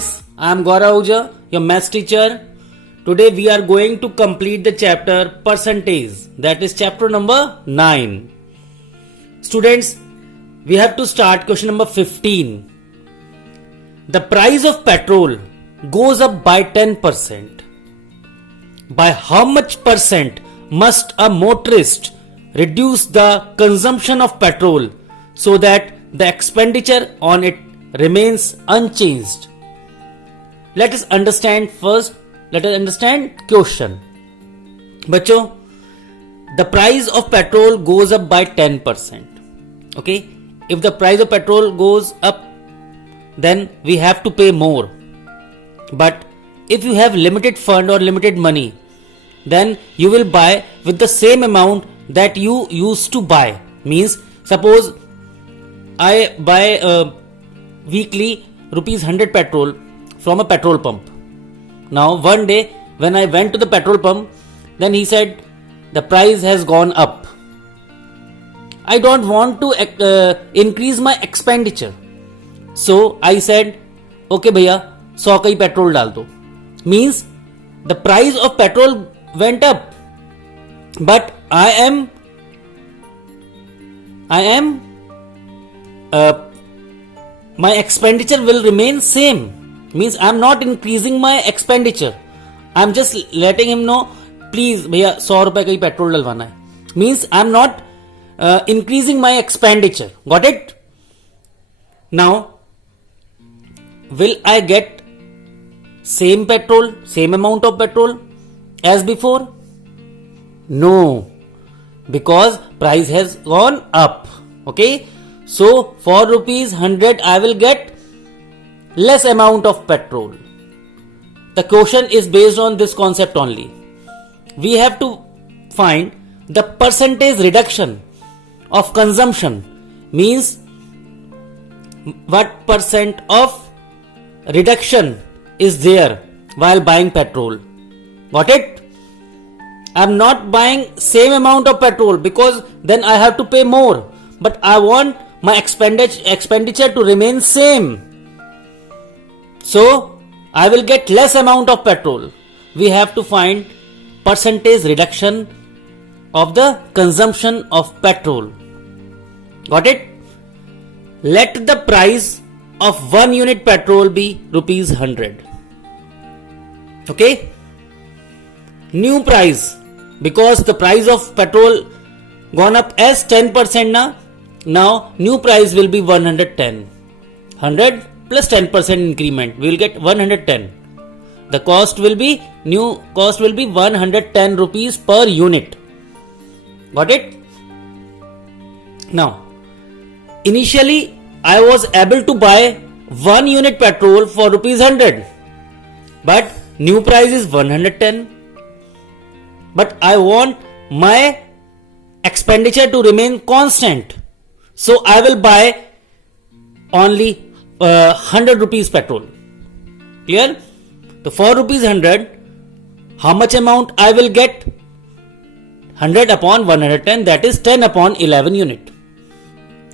students, I am Gaurav Ahuja, your maths teacher. Today we are going to complete the chapter percentage, that is chapter number 9. Students, we have to start question number 15. The price of petrol goes up by 10%. By how much percent must a motorist reduce the consumption of petrol so that the expenditure on it remains unchanged? Let us understand first. Let us understand question. बच्चों, the price of petrol goes up by 10%. Okay, if the price of petrol goes up, then we have to pay more. But if you have limited fund or limited money, then you will buy with the same amount that you used to buy. Means, suppose I buy weekly rupees 100 petrol from a petrol pump. Now one day when I went to the petrol pump, then he said the price has gone up. I don't want to increase my expenditure. So I said, okay भैया 100 का ही petrol डाल दो. Means the price of petrol went up, but I am my expenditure will remain same. Means I am not increasing my expenditure. I am just letting him know, please भैया 100 रुपए का ही petrol डलवाना है. Means I am not increasing my expenditure. Got it? Now, will I get same petrol, same amount of petrol as before? No, because price has gone up. Okay, so for rupees 100 I will get less amount of petrol. The question is based on this concept only. We have to find the percentage reduction of consumption. Means what percent of reduction is there while buying petrol. Got it? I am not buying same amount of petrol because then I have to pay more. But I want my expenditure to remain same. So I will get less amount of petrol. We have to find percentage reduction of the consumption of petrol. Got it? Let the price of 1 unit petrol be rupees 100. Okay? New price, because the price of petrol gone up as 10% now new price will be 110. 100 plus 10% increment, we will get 110. The cost will be, new cost will be 110 rupees per unit. Got it? Now, initially I was able to buy 1 unit petrol for rupees 100, but new price is 110. But I want my expenditure to remain constant, so I will buy only 100 rupees petrol. Clear? So for rupees 100, how much amount I will get? 100 upon 110, that is 10 upon 11 unit.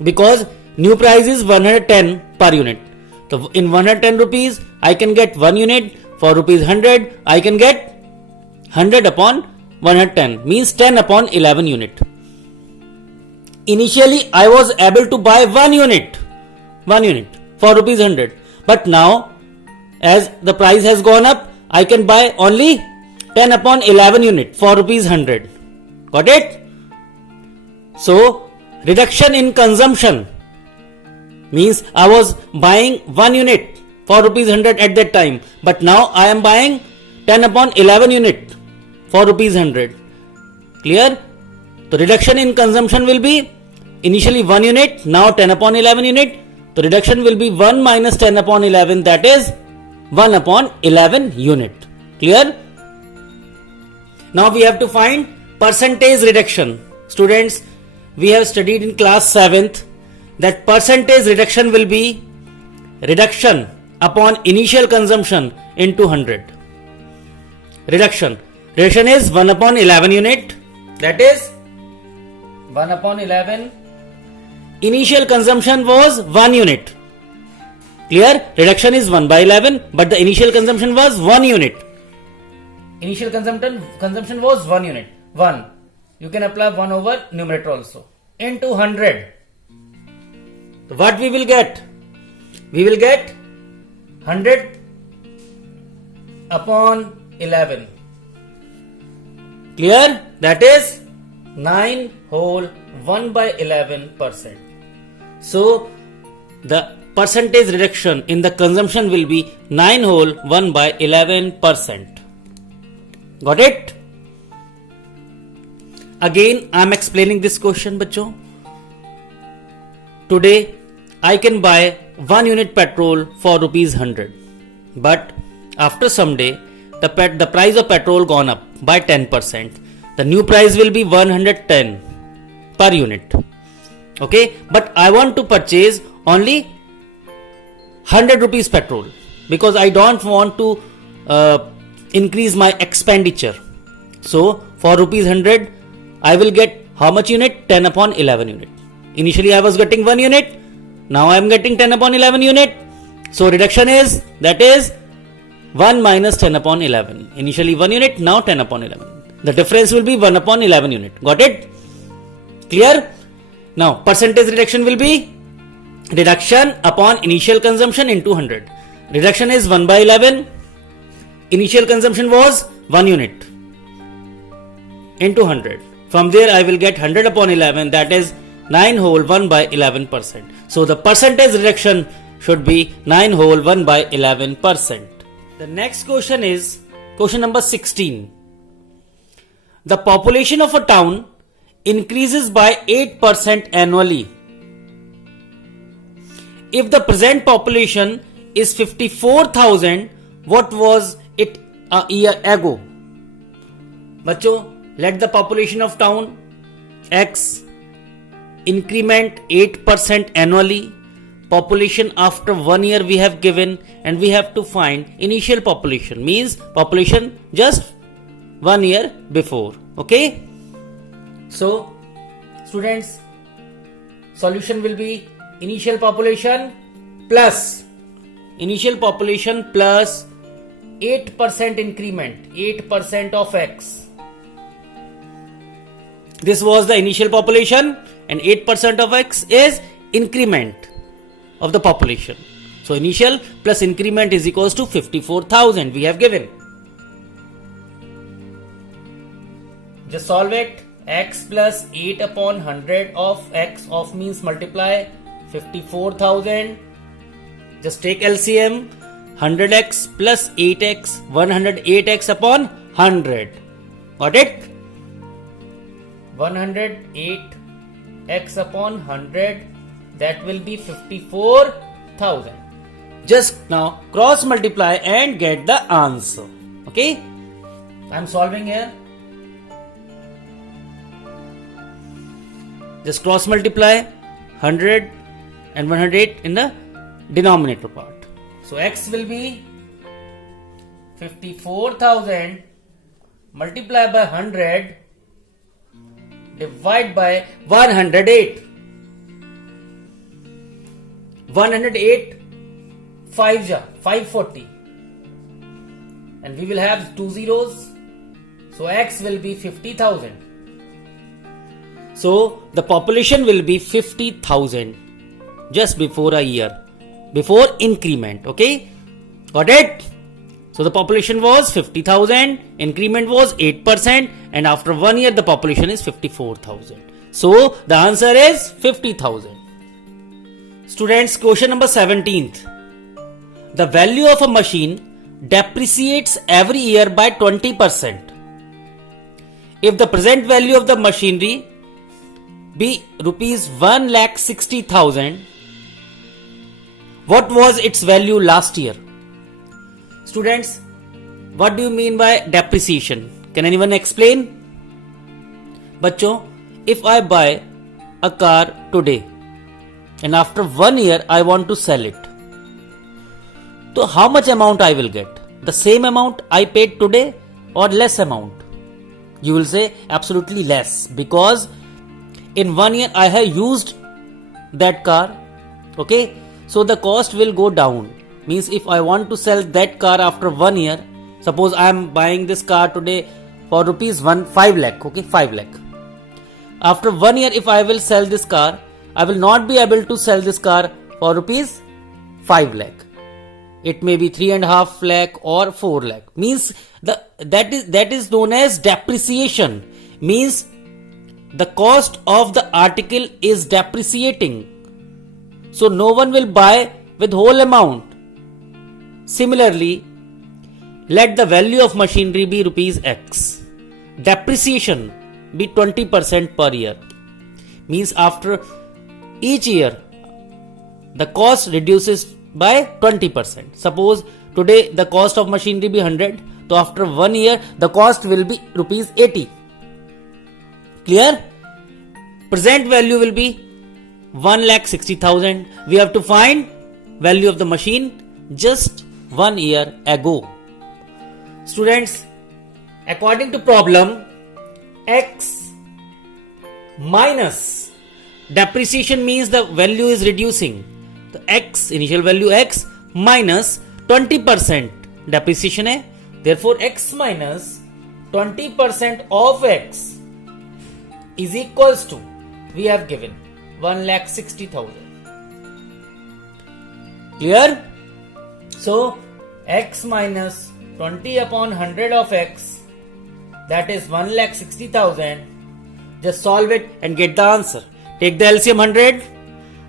Because new price is 110 per unit. So in 110 rupees, I can get 1 unit. For rupees 100, I can get 100 upon 110, means 10 upon 11 unit. Initially, I was able to buy 1 unit for rupees 100. But now, as the price has gone up, I can buy only 10 upon 11 unit for rupees 100. Got it? So, reduction in consumption means I was buying 1 unit for rupees 100 at that time, but now I am buying 10 upon 11 unit for rupees 100. Clear? So reduction in consumption will be initially 1 unit, now 10 upon 11 unit. So reduction will be 1 minus 10 upon 11, that is 1 upon 11 unit. Clear? Now we have to find percentage reduction. Students, we have studied in class 7th that percentage reduction will be reduction upon initial consumption into 100. Reduction is 1 upon 11 unit, that is 1 upon 11. Initial consumption was 1 unit. Clear? Reduction is 1 by 11, but the initial consumption was 1 unit. Initial consumption was 1 unit. 1. You can apply 1 over numerator also. Into 100. So what we will get? We will get 100 upon 11. Clear? That is 9 whole 1 by 11%. So the percentage reduction in the consumption will be 9 whole 1 by 11%. Got it? Again I am explaining this question bachcho. Today I can buy 1 unit petrol for rupees 100, but after some day the price of petrol gone up by 10%. The new price will be 110 per unit. Okay, but I want to purchase only 100 rupees petrol because I don't want to increase my expenditure. So for rupees 100 I will get how much unit? 10 upon 11 unit. Initially I was getting 1 unit, now I am getting 10 upon 11 unit. So reduction is, that is 1 minus 10 upon 11. Initially 1 unit, now 10 upon 11. The difference will be 1 upon 11 unit. Got it? Clear? Now percentage reduction will be reduction upon initial consumption into 100. Reduction is 1 by 11. Initial consumption was 1 unit into 100. From there I will get 100 upon 11, that is 9 whole 1 by 11%. So the percentage reduction should be 9 whole 1 by 11%. The next question is question number 16. The population of a town increases by 8% annually. If the present population is 54,000, what was it a year ago? Bachcho, let the population of town X increment 8% annually. Population after 1 year we have given, and we have to find initial population, means population just 1 year before. Okay, so students, solution will be initial population plus 8% increment, 8% of X. This was the initial population, and 8% of X is increment of the population. So initial plus increment is equals to 54,000 we have given. Just solve it. X plus 8 upon 100 of X of means multiply 54,000. Just take LCM. 100x plus 8x, 108x upon 100. Got it? 108x upon 100, that will be 54,000. Just now cross multiply and get the answer. Okay, I am solving here. Just cross multiply 100 and 108 in the denominator part. So X will be 54,000 multiplied by 100 divide by 108. 108 5 ja 540, and we will have 2 zeros. So X will be 50,000. So the population will be 50,000 just before a year, before increment. Okay, got it? So the population was 50,000, increment was 8%, and after 1 year the population is 54,000. So the answer is 50,000. Students, question number 17th. The value of a machine depreciates every year by 20%. If the present value of the machinery be rupees 1,60,000, what was its value last year? Students, what do you mean by depreciation? Can anyone explain? Bachcho, if I buy a car today and after 1 year I want to sell it, so how much amount I will get? The same amount I paid today or less amount? You will say absolutely less, because in 1 year I have used that car. Okay, so the cost will go down. Means if I want to sell that car after 1 year, suppose I am buying this car today for rupees 5 lakh, okay, 5 lakh. After 1 year, if I will sell this car, I will not be able to sell this car for rupees 5 lakh. It may be 3.5 lakh or 4 lakh. Means that is known as depreciation. Means the cost of the article is depreciating. So no one will buy with whole amount. Similarly, let the value of machinery be rupees X. Depreciation be 20% per year. Means after each year, the cost reduces by 20%. Suppose today the cost of machinery be 100. So after 1 year, the cost will be rupees 80. Clear? Present value will be 1,60,000. We have to find value of the machine just 1 year ago. Students, according to problem, X minus depreciation means the value is reducing. The X, initial value X minus 20% depreciation है. Therefore, X minus 20% of X is equals to, we have given 1,60,000. Clear? So, X minus 20 upon 100 of X, that is 1,60,000. Just solve it and get the answer. Take the LCM 100.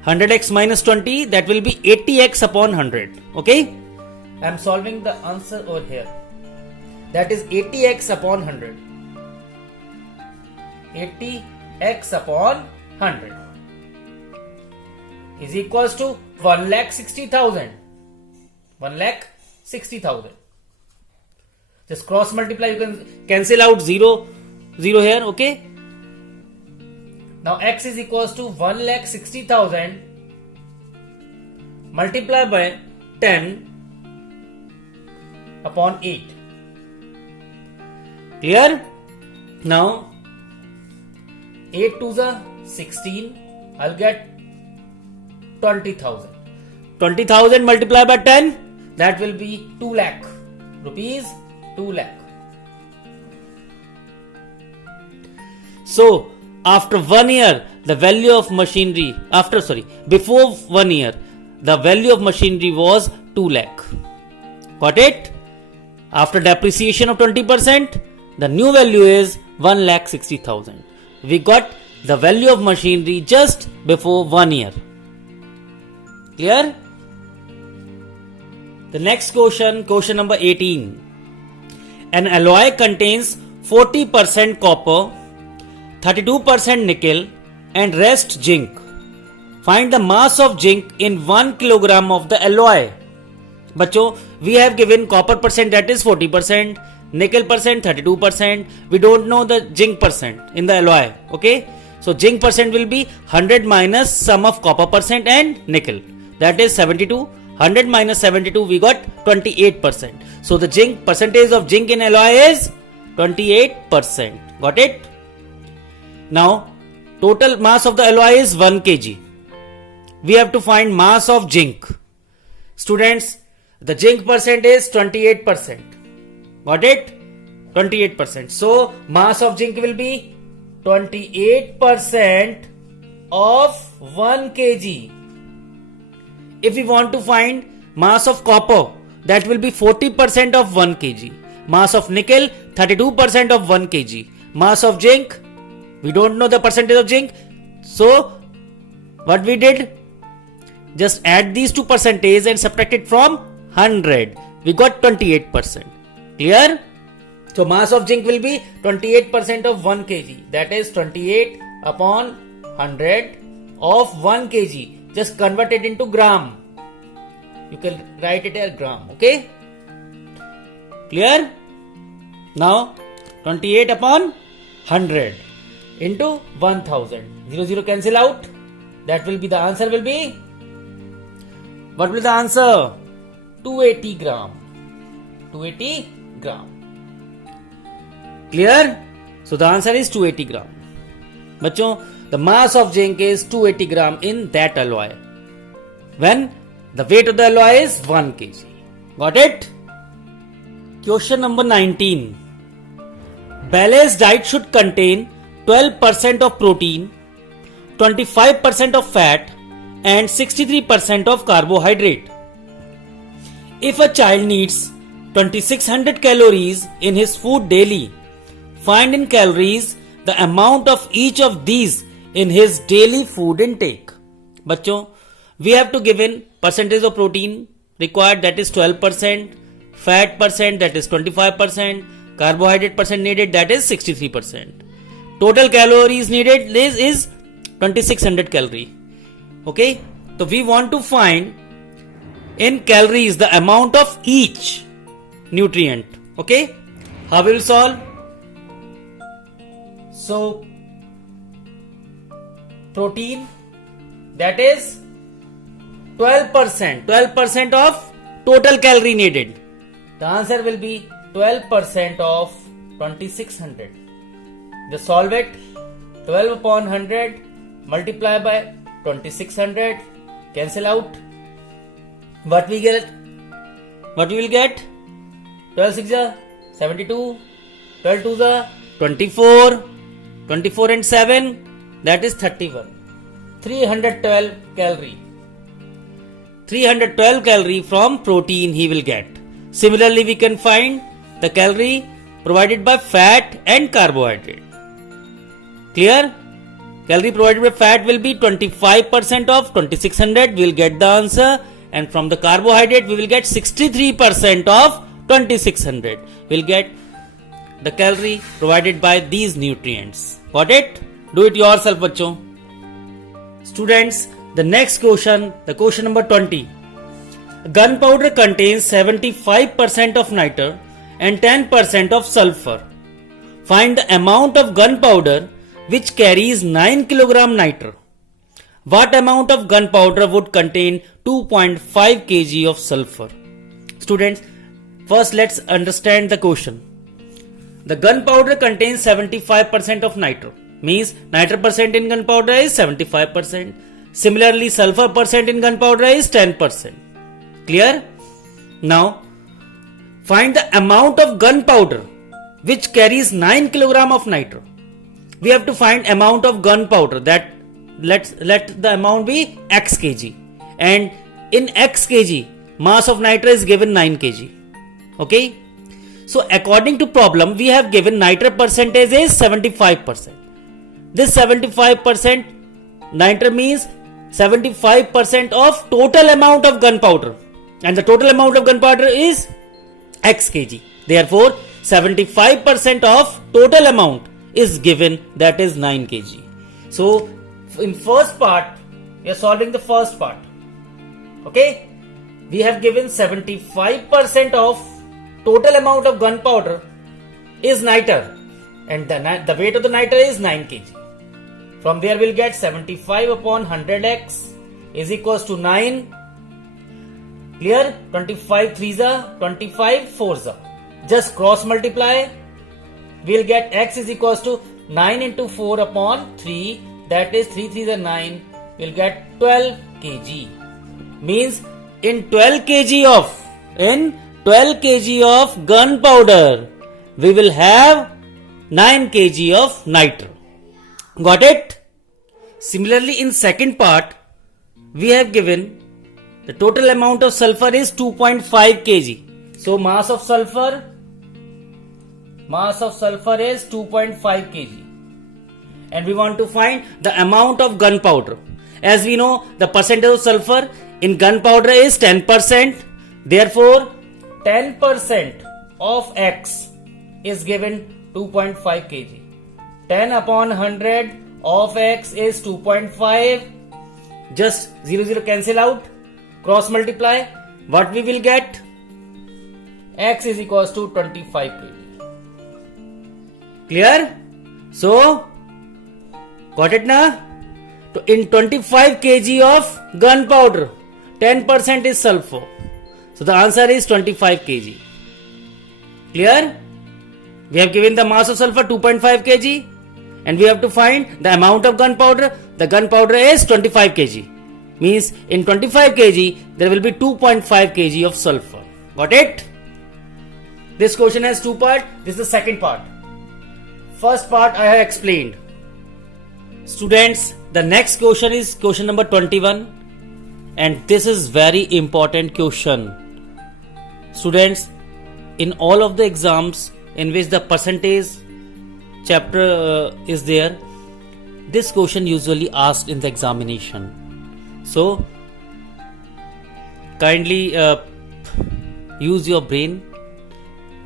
100x minus 20, that will be 80x upon 100. Okay? I am solving the answer over here. That is 80x upon 100. 80x upon 100 is equals to 1,60,000. 1,60,000. Just cross multiply, you can cancel out 0 here, okay? Now X is equals to 1,60,000 multiplied by 10 upon 8. Clear? Now 8 to the 16, I'll get 20,000. 20,000 multiplied by 10, that will be 2 lakh rupees. 2 lakh. So after 1 year, the value of machinery, before 1 year, the value of machinery was 2 lakh. Got it? After depreciation of 20%, the new value is 1,60,000. We got the value of machinery just before 1 year. Clear? The next question number 18. An alloy contains 40% copper, 32% nickel and rest zinc. Find the mass of zinc in 1 kilogram of the alloy. बच्चों, we have given copper percent, that is 40%, nickel percent 32%. We don't know the zinc percent in the alloy. Okay, so zinc percent will be 100 minus sum of copper percent and nickel, that is 72. 100 minus 72, we got 28%. So the zinc percentage of zinc in alloy is 28%. Got it? Now total mass of the alloy is 1 kg. We have to find mass of zinc. Students, the zinc percent is 28%. Got it? 28%. So mass of zinc will be 28% of 1 kg. If we want to find mass of copper, that will be 40% of 1 kg. Mass of nickel, 32% of 1 kg. Mass of zinc, we don't know the percentage of zinc. So what we did, just add these two percentages and subtract it from 100. We got 28%. Clear? So mass of zinc will be 28% of 1 kg. That is 28 upon 100 of 1 kg. Just convert it into gram. You can write it as gram. Okay? Clear? Now 28 upon 100 into 1000. 0 cancel out. That will be the answer will be, what will the answer? 280 gram. 280 gram. Clear? So the answer is 280 gram. बच्चों, the mass of zinc is 280 gram in that alloy. When The weight of the alloy is 1 kg. Got it? Question number 19. Balanced diet should contain 12% of protein, 25% of fat and 63% of carbohydrate. If a child needs 2600 calories in his food daily, find in calories the amount of each of these in his daily food intake. बच्चों, we have to give in percentage of protein required, that is 12%, fat percent, that is 25%, carbohydrate percent needed, that is 63%. Total calories needed is 2600 calorie. Okay, so we want to find in calories the amount of each nutrient. Okay, how we will solve? So protein, that is 12% of total calorie needed. The answer will be 12% of 2600. Just solve it. 12 upon 100 multiply by 2600, cancel out. What we get? What we will get? 12 6 72, 12 2 24, 24 and 7, that is 31. 312 calorie. 312 calorie from protein he will get. Similarly, we can find the calorie provided by fat and carbohydrate. Clear? Calorie provided by fat will be 25% of 2600. We will get the answer. And from the carbohydrate, we will get 63% of 2600. We will get the calorie provided by these nutrients. Got it? Do it yourself, bachcho. Students, the next question, the question number 20. Gunpowder contains 75% of nitre and 10% of sulfur. Find the amount of gunpowder which carries 9 kg nitre. What amount of gunpowder would contain 2.5 kg of sulfur? Students, first let's understand the question. The gunpowder contains 75% of nitre. Means nitre percent in gunpowder is 75%. Similarly, sulfur percent in gunpowder is 10%. Clear? Now, find the amount of gunpowder which carries 9 kg of nitre. We have to find amount of gunpowder, that let the amount be x kg, and in x kg mass of nitre is given 9 kg. Okay, so according to problem we have given nitre percentage is 75%. This 75% nitre means 75% of total amount of gunpowder, and the total amount of gunpowder is x kg. Therefore 75% of total amount is given, that is 9 kg. So in first part we are solving the first part. Okay, we have given 75% of total amount of gunpowder is nitre, and the weight of the nitre is 9 kg. From there we'll get 75 upon 100x is equals to 9. Clear? 25 3s 25 4s. Just cross multiply. We'll get x is equals to 9 into 4 upon 3, that is 3 3s 9. We'll get 12 kg. Means in 12 kg of gunpowder we will have 9 kg of nitre. Got it? Similarly, in second part we have given the total amount of sulfur is 2.5 kg. So mass of sulfur is 2.5 kg, and we want to find the amount of gunpowder. As we know, the percentage of sulfur in gunpowder is 10%. Therefore 10% of x is given 2.5 kg. 10 upon 100 of x is 2.5. Just 0 cancel out, cross multiply. What we will get? X is equals to 25 kg. Clear? So got it na? So in 25 kg of gunpowder, 10% is sulfur. So the answer is 25 kg. Clear? We have given the mass of sulfur 2.5 kg, and we have to find the amount of gunpowder. The gunpowder is 25 kg. means in 25 kg there will be 2.5 kg of sulfur. Got it? This question has two parts. This is the second part. First part I have explained. Students, the next question is question number 21, and this is very important question. Students, in all of the exams in which the percentage chapter is there, this question usually asked in the examination. So kindly use your brain,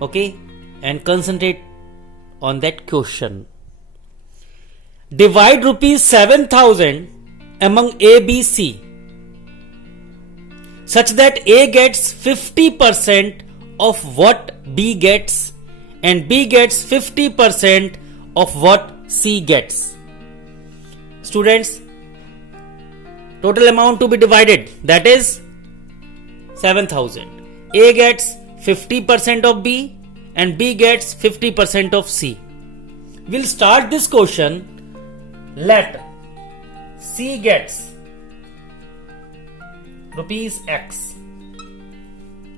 okay, and concentrate on that question. Divide rupees 7,000 among A, B, C such that A gets 50% of what B gets and B gets 50% of what C gets. Students, total amount to be divided, that is 7,000. A gets 50% of B and B gets 50% of C. We'll start this question. Let C gets rupees X.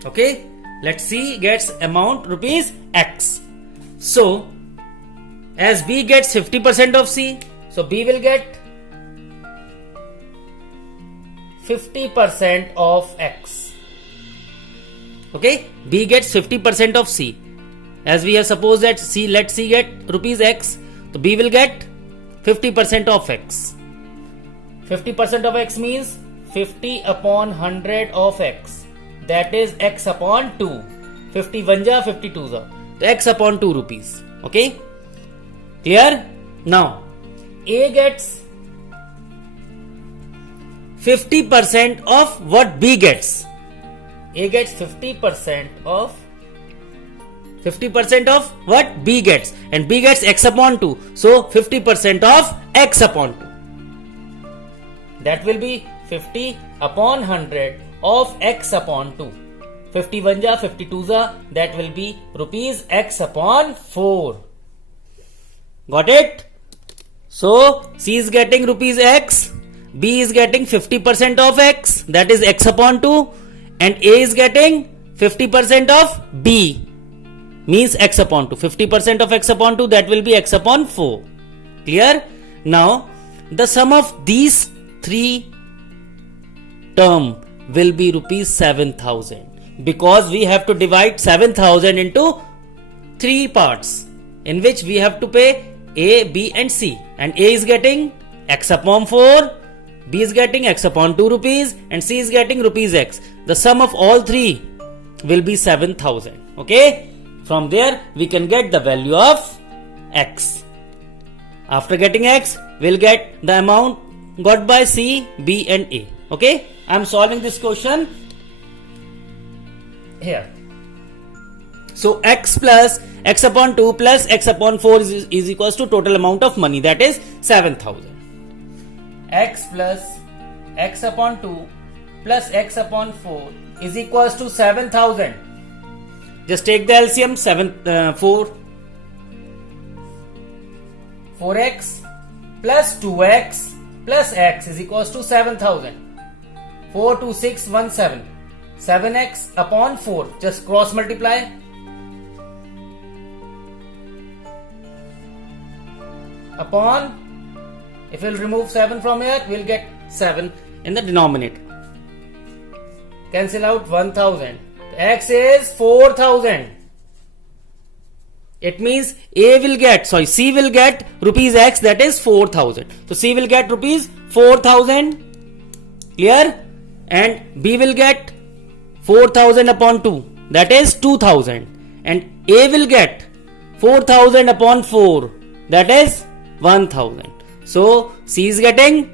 Okay, let C gets amount rupees X. So as B gets 50% of C, so B will get 50% of X. Okay, B gets 50% of C. As we have supposed that C, let C get rupees X, so B will get 50% of X. 50% of X means 50 upon 100 of X. That is X upon 2. 50 1 50 2 so X upon 2 rupees. Okay, clear? Now A gets 50% of what B gets. A gets 50% of what B gets, and B gets X upon 2. So 50% of X upon 2. That will be 50 upon 100 of X upon 2. 50 1 50 2 that will be rupees X upon 4. Got it? So C is getting rupees X, B is getting 50% of X, that is X upon 2, and A is getting 50% of B, means X upon 2. 50% of X upon 2, that will be X upon 4. Clear? Now the sum of these three term will be rupees 7,000, because we have to divide 7,000 into three parts in which we have to pay A, B and C, and A is getting X upon 4, B is getting X upon 2 rupees, and C is getting rupees X. The sum of all three will be 7,000. Okay, from there we can get the value of X. After getting X, we'll get the amount got by C, B and A. Okay, I am solving this question here. So X plus X upon 2 plus X upon 4 is equals to total amount of money, that is 7,000. X plus X upon 2 plus X upon 4 is equals to 7,000. Just take the LCM. 4x plus 2x plus x is equals to 7,000. 4 2 6 1 7. 7x upon 4. Just cross multiply. Upon, if we'll remove 7 from here, we'll get 7 in the denominator. Cancel out 1,000. X is 4,000. It means C will get rupees X, that is 4,000. So C will get rupees 4,000. Clear? And B will get 4,000 upon 2, that is 2,000. And A will get 4,000 upon 4, that is 1,000. So C is getting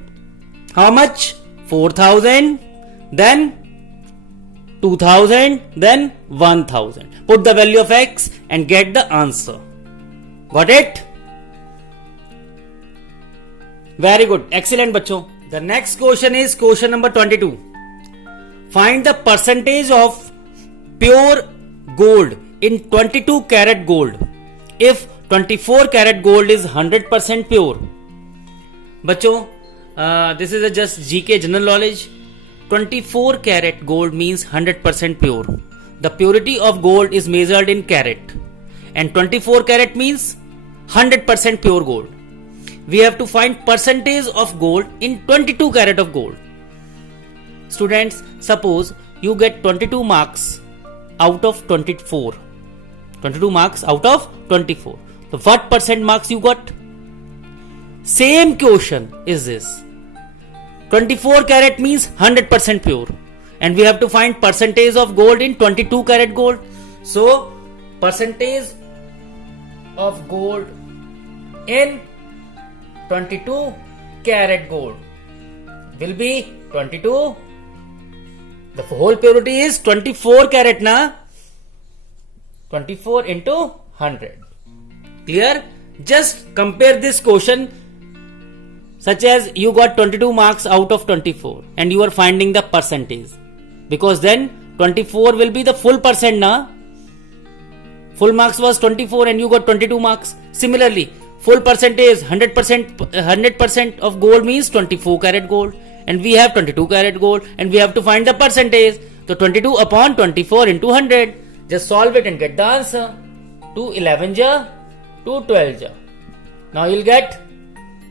how much? 4,000, then 2,000, then 1,000. Put the value of X and get the answer. Got it? Very good. Excellent, bachcho. The next question is question number 22. Find the percentage of pure gold in 22 karat gold if 24 karat gold is 100% pure. बच्चों this is a just GK general knowledge. 24 karat gold means 100% pure. The purity of gold is measured in carat, and 24 karat means 100% pure gold. We have to find percentage of gold in 22 karat of gold. Students, suppose you get 22 marks out of 24. 22 marks out of 24. So what percent marks you got? Same question is this. 24 karat means 100% pure, and we have to find percentage of gold in 22 karat gold. So percentage of gold in 22 karat gold will be 22. The whole purity is 24 karat na. 24 into 100. Clear? Just compare this question, such as you got 22 marks out of 24 and you are finding the percentage, because then 24 will be the full percent na. Full marks was 24 and you got 22 marks. Similarly, full percentage 100% of gold means 24 karat gold, and we have 22 karat gold, and we have to find the percentage. So 22 upon 24 into 100. Just solve it and get the answer. 2 11 ja, 2 12 ja. Now you'll get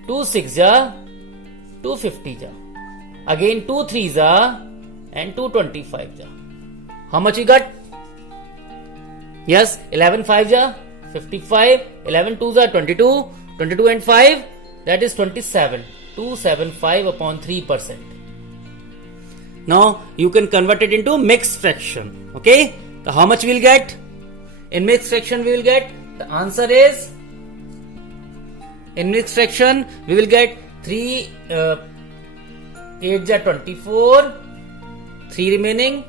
2 6 ja, 2 50 ja. Again 2 3 ja and 2 25 ja. How much you got? Yes, 11 5 ja, 55, 11 2 ja, 22, 22 and 5, that is 27. 275 upon 3%. Now you can convert it into mixed fraction. Okay? So how much we'll get? In mixed fraction we will get, the answer is, in mixed fraction we will get 3 8 ja 24, 3 remaining,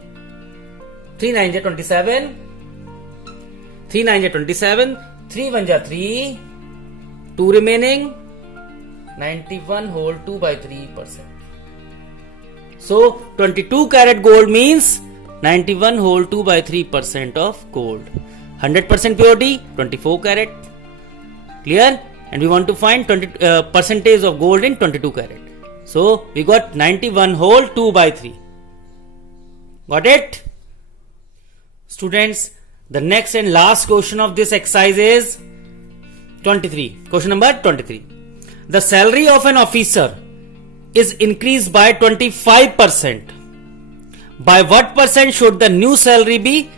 3 9 ja 27, 3 9 ja 27, 3 1 ja 3, 2 remaining, 91 whole 2 by 3%. So 22 karat gold means 91 whole 2 by 3% of gold. 100% purity, 24 karat. Clear? And we want to find percentage of gold in 22 karat. So we got 91 whole 2 by 3. Got it? Students, the next and last question of this exercise is 23. Question number 23. The salary of an officer is increased by 25%. By what percent should the new salary be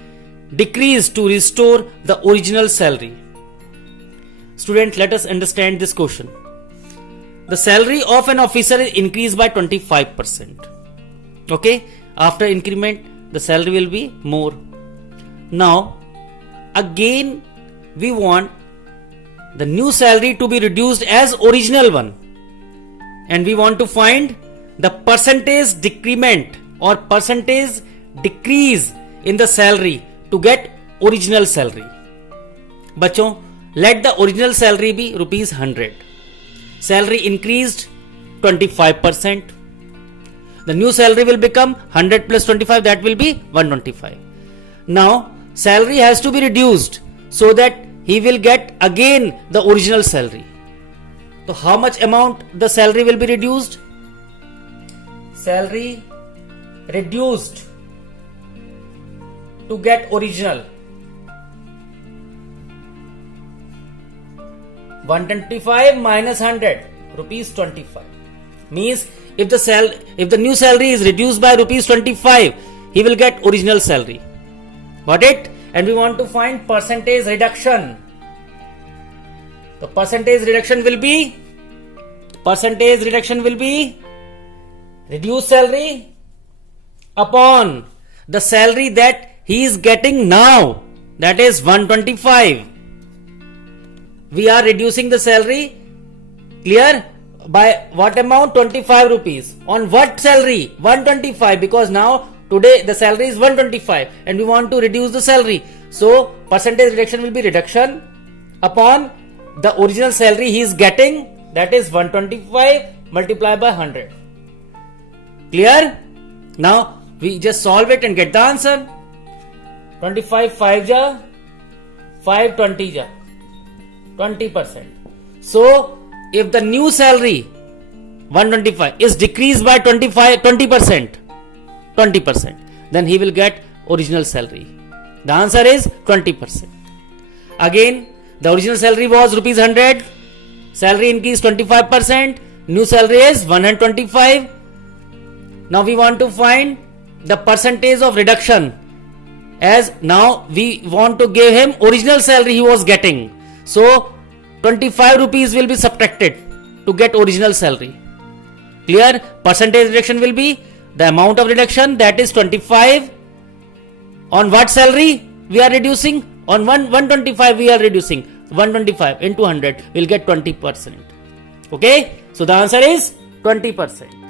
decreased to restore the original salary? Student, let us understand this question. The salary of an officer is increased by 25%. Okay? After increment, the salary will be more. Now, again, we want the new salary to be reduced as original one, and we want to find the percentage decrement or percentage decrease in the salary to get original salary. Bachon, let the original salary be rupees 100. Salary increased 25%. The new salary will become 100 plus 25, that will be 125. Now salary has to be reduced so that he will get again the original salary. So how much amount the salary will be reduced? Salary reduced to get original 125 minus 100, rupees 25. Means if the new salary is reduced by rupees 25, he will get original salary. Got it? And we want to find percentage reduction. The percentage reduction will be reduced salary upon the salary that he is getting now, that is 125. We are reducing the salary, clear, by what amount? 25 rupees. On what salary? 125, because now today the salary is 125 and we want to reduce the salary. So percentage reduction will be reduction upon the original salary he is getting, that is 125 multiplied by 100. Clear? Now we just solve it and get the answer. 25 5 ja, 5 20 ja, 20%. So if the new salary 125 is decreased by 20%, then he will get original salary. The answer is 20%. Again, the original salary was rupees 100, salary increased 25%, new salary is 125. Now we want to find the percentage of reduction, as now we want to give him original salary he was getting. So 25 rupees will be subtracted to get original salary. Clear? Percentage reduction will be the amount of reduction, that is 25. On what salary we are reducing? On 125 we are reducing. 125 into 100 will get 20%. Okay? So the answer is 20%.